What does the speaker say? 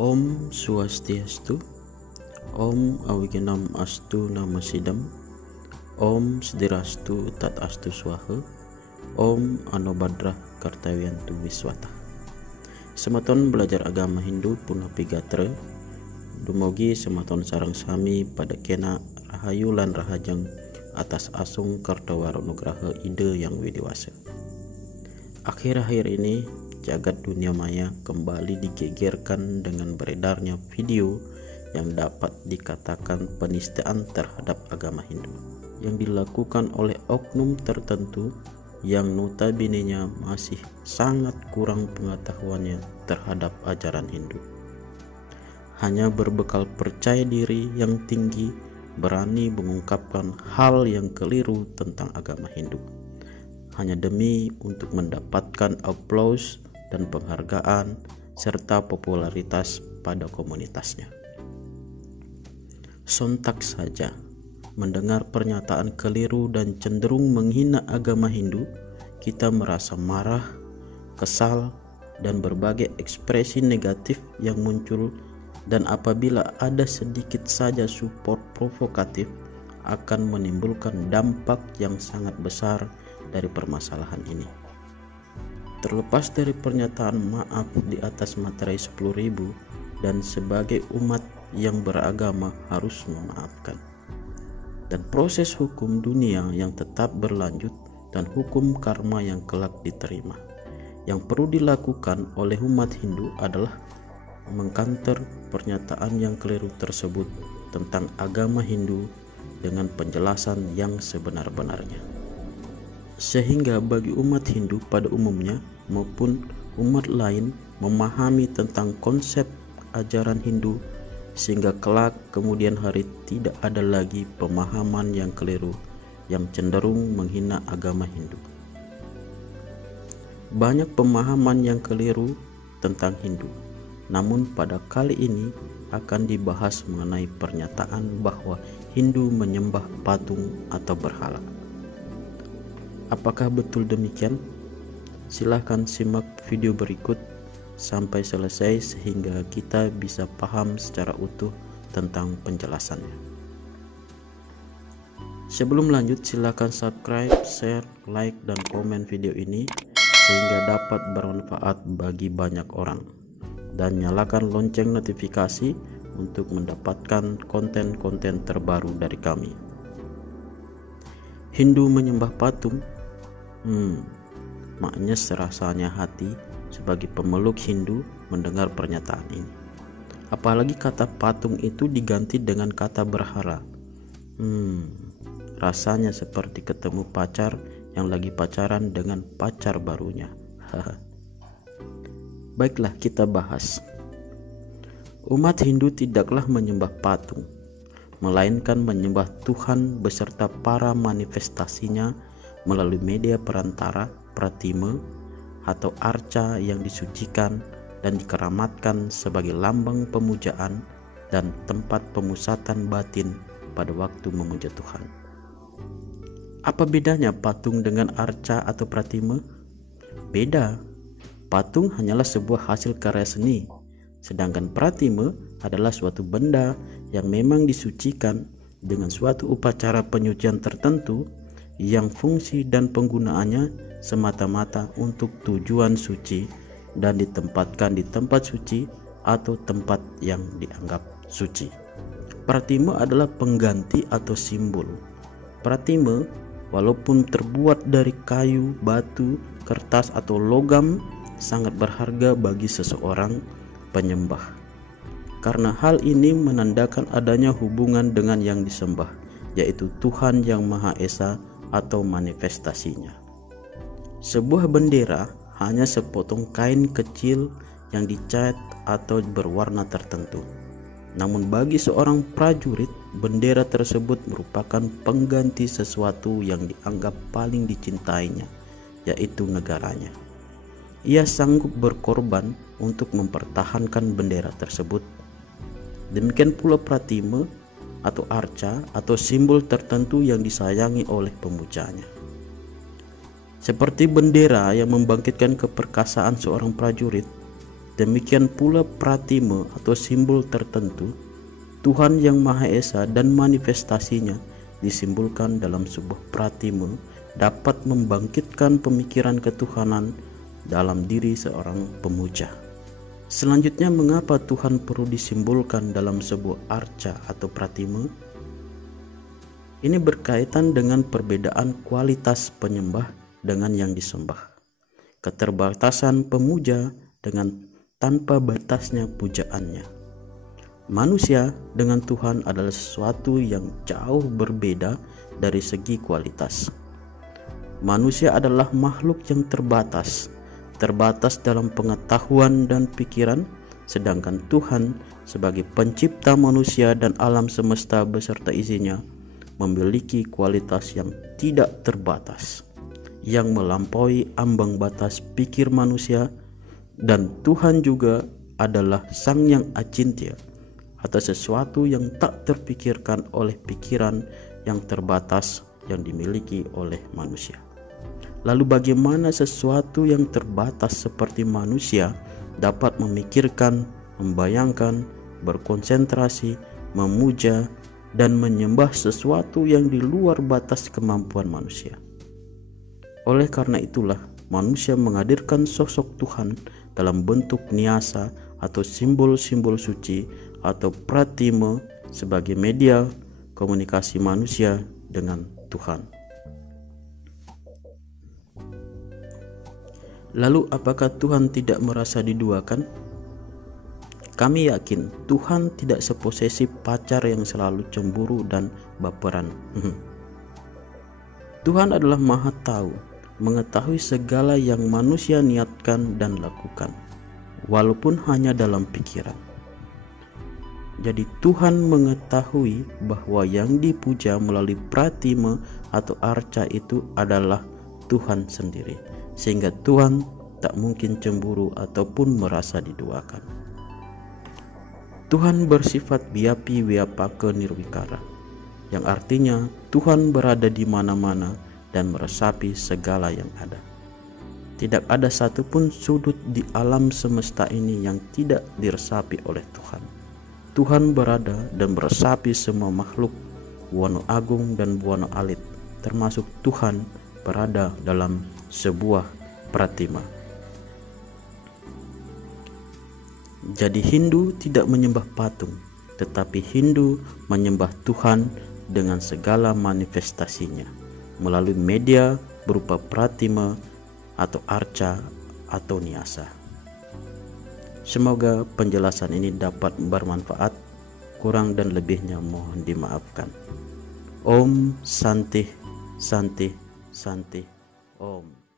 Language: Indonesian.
Om Swastiastu, Om Awigenam Astu Namasidam, Om Sedirastu Tat Astu Swaha, Om Anobadrah Kartawiyantu Wiswata. Sematon belajar agama Hindu Punapi Gatra, dumugi sematon sareng sami pada kena rahayu lan rahajeng atas asung Kartawaro Nugraha Ide yang widiwasa. Akhir-akhir ini jagat dunia maya kembali digegerkan dengan beredarnya video yang dapat dikatakan penistaan terhadap agama Hindu yang dilakukan oleh oknum tertentu yang notabene-nya masih sangat kurang pengetahuannya terhadap ajaran Hindu. Hanya berbekal percaya diri yang tinggi berani mengungkapkan hal yang keliru tentang agama Hindu hanya demi untuk mendapatkan aplaus dan penghargaan serta popularitas pada komunitasnya. Sontak saja mendengar pernyataan keliru dan cenderung menghina agama Hindu, kita merasa marah, kesal, dan berbagai ekspresi negatif yang muncul, dan apabila ada sedikit saja support provokatif akan menimbulkan dampak yang sangat besar dari permasalahan ini. Terlepas dari pernyataan maaf di atas materai 10.000 dan sebagai umat yang beragama harus memaafkan, dan proses hukum dunia yang tetap berlanjut dan hukum karma yang kelak diterima, yang perlu dilakukan oleh umat Hindu adalah mengkanter pernyataan yang keliru tersebut tentang agama Hindu dengan penjelasan yang sebenar-benarnya, sehingga bagi umat Hindu pada umumnya maupun umat lain memahami tentang konsep ajaran Hindu, sehingga kelak kemudian hari tidak ada lagi pemahaman yang keliru yang cenderung menghina agama Hindu. Banyak pemahaman yang keliru tentang Hindu, namun pada kali ini akan dibahas mengenai pernyataan bahwa Hindu menyembah patung atau berhala. Apakah betul demikian? Silahkan simak video berikut sampai selesai sehingga kita bisa paham secara utuh tentang penjelasannya. Sebelum lanjut, silahkan subscribe, share, like, dan komen video ini sehingga dapat bermanfaat bagi banyak orang, dan nyalakan lonceng notifikasi untuk mendapatkan konten-konten terbaru dari kami. Hindu menyembah patung? Maknya serasanya hati sebagai pemeluk Hindu mendengar pernyataan ini. Apalagi kata patung itu diganti dengan kata berhala. Rasanya seperti ketemu pacar yang lagi pacaran dengan pacar barunya. Baiklah, kita bahas. Umat Hindu tidaklah menyembah patung, melainkan menyembah Tuhan beserta para manifestasinya melalui media perantara pratima atau arca yang disucikan dan dikeramatkan sebagai lambang pemujaan dan tempat pemusatan batin pada waktu memuja Tuhan. Apa bedanya patung dengan arca atau pratima? Beda. Patung hanyalah sebuah hasil karya seni, sedangkan pratima adalah suatu benda yang memang disucikan dengan suatu upacara penyucian tertentu yang fungsi dan penggunaannya semata-mata untuk tujuan suci dan ditempatkan di tempat suci atau tempat yang dianggap suci. Pratima adalah pengganti atau simbol. Pratima walaupun terbuat dari kayu, batu, kertas atau logam sangat berharga bagi seseorang penyembah, karena hal ini menandakan adanya hubungan dengan yang disembah, yaitu Tuhan yang Maha Esa atau manifestasinya. Sebuah bendera hanya sepotong kain kecil yang dicat atau berwarna tertentu. Namun bagi seorang prajurit, bendera tersebut merupakan pengganti sesuatu yang dianggap paling dicintainya, yaitu negaranya. Ia sanggup berkorban untuk mempertahankan bendera tersebut. Demikian pula pratima atau arca atau simbol tertentu yang disayangi oleh pemujanya. Seperti bendera yang membangkitkan keperkasaan seorang prajurit, Demikian pula pratime atau simbol tertentu, Tuhan yang Maha Esa dan manifestasinya disimbolkan dalam sebuah pratime dapat membangkitkan pemikiran ketuhanan dalam diri seorang pemuja. Selanjutnya, mengapa Tuhan perlu disimbolkan dalam sebuah arca atau pratime? Ini berkaitan dengan perbedaan kualitas penyembah dengan yang disembah, keterbatasan pemuja dengan tanpa batasnya pujaannya. Manusia dengan Tuhan adalah sesuatu yang jauh berbeda dari segi kualitas. Manusia adalah makhluk yang terbatas dalam pengetahuan dan pikiran, sedangkan Tuhan sebagai pencipta manusia dan alam semesta beserta isinya memiliki kualitas yang tidak terbatas, yang melampaui ambang batas pikir manusia. Dan Tuhan juga adalah Sang Yang Acintya, atau sesuatu yang tak terpikirkan oleh pikiran yang terbatas yang dimiliki oleh manusia. Lalu bagaimana sesuatu yang terbatas seperti manusia dapat memikirkan, membayangkan, berkonsentrasi, memuja, dan menyembah sesuatu yang di luar batas kemampuan manusia? Oleh karena itulah manusia menghadirkan sosok Tuhan dalam bentuk niasa atau simbol-simbol suci atau pratime sebagai media komunikasi manusia dengan Tuhan. Lalu apakah Tuhan tidak merasa diduakan? Kami yakin Tuhan tidak seposesif pacar yang selalu cemburu dan baperan. Tuhan adalah Maha Tahu, mengetahui segala yang manusia niatkan dan lakukan, walaupun hanya dalam pikiran. Jadi Tuhan mengetahui bahwa yang dipuja melalui pratime atau arca itu adalah Tuhan sendiri, sehingga Tuhan tak mungkin cemburu ataupun merasa diduakan. Tuhan bersifat biapi wiapaka nirwikara, yang artinya Tuhan berada di mana-mana dan meresapi segala yang ada. Tidak ada satupun sudut di alam semesta ini yang tidak diresapi oleh Tuhan. Tuhan berada dan meresapi semua makhluk, buana agung dan buana alit, termasuk Tuhan berada dalam sebuah pratima. Jadi Hindu tidak menyembah patung, tetapi Hindu menyembah Tuhan dengan segala manifestasinya melalui media berupa pratime atau arca atau niasa. Semoga penjelasan ini dapat bermanfaat. Kurang dan lebihnya mohon dimaafkan. Om Santi Santi Santi Om.